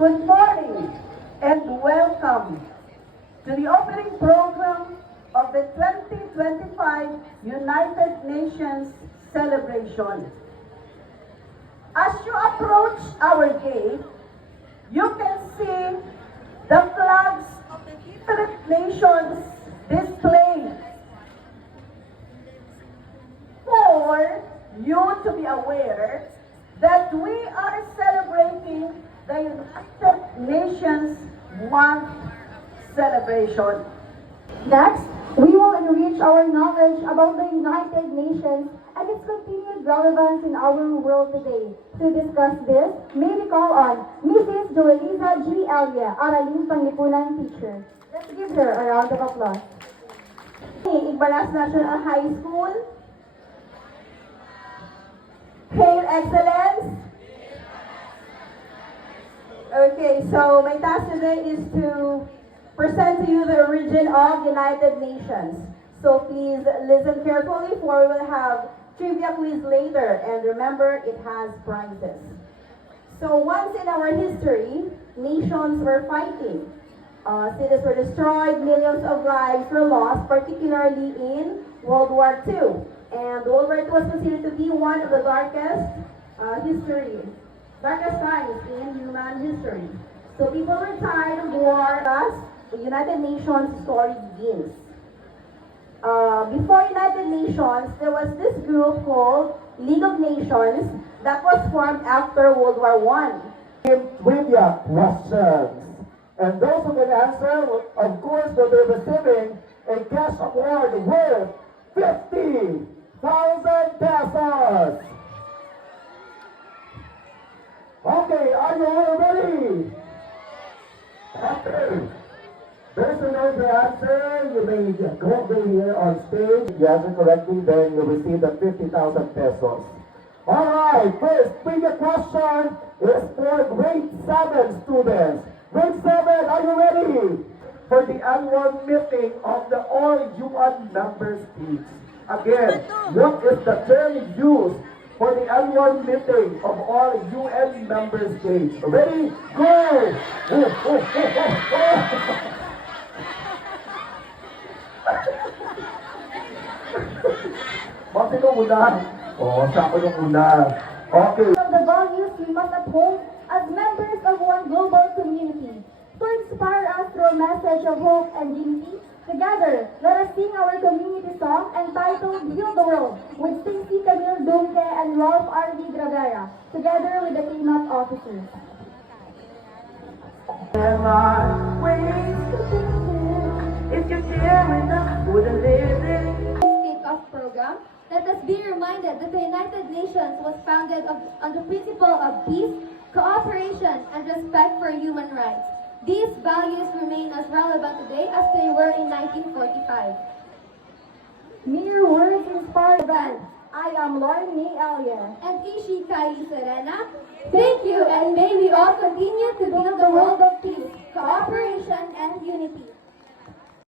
Good morning and welcome to the opening program of the 2025 United Nations celebration. As you approach our gate, you can see the flags of the different nations displayed for you to be aware that we are celebrating the United Nations Month celebration. Next, we will enrich our knowledge about the United Nations and its continued relevance in our world today. To discuss this, may we call on Mrs. Joelisa G. Elia, Araling Panglipunan teacher. Let's give her a round of applause. Igbalas National High School, Hail Excellence. Okay, so my task today is to present to you the origin of United Nations. So please listen carefully, for we will have trivia quiz later, and remember, it has prizes. So once in our history, nations were fighting. Cities were destroyed, millions of lives were lost, particularly in World War II. And World War II was considered to be one of the darkest times in human history. So people were tired of war. Thus, the United Nations story begins. Before United Nations, there was this group called League of Nations that was formed after World War I. Trivia questions. And those who can answer, of course, will be receiving a cash award worth 50,000 pesos. Okay, are you all ready? Okay. Those who know the answer, you may go here on stage. If you answer correctly, then you receive the 50,000 pesos. Alright, first trivia question is for grade 7 students. Grade 7, are you ready? For the annual meeting of the all-UN member states. Again, what is the term used for the annual meeting of all UN member states? Ready? Go! Bakit yung una? Siya ako yung una. Okay. Of the values we must uphold as members of one global community. To inspire us through a message of hope and unity, together, let us sing our community song entitled Heal the World with Stacy Camille Dunque and Rolf R.V. Gravera, together with the KMAP officers. There are ways to live if you share with us for the living. Kick-off program, let us be reminded that the United Nations was founded on the principle of peace, cooperation, and respect for human rights. These values remain as relevant today as they were in 1945. Mere words inspire events. I am Lauren May Elia. And Ishi Kai Serena. Thank you, and may we all continue to build the world of peace, cooperation, and unity.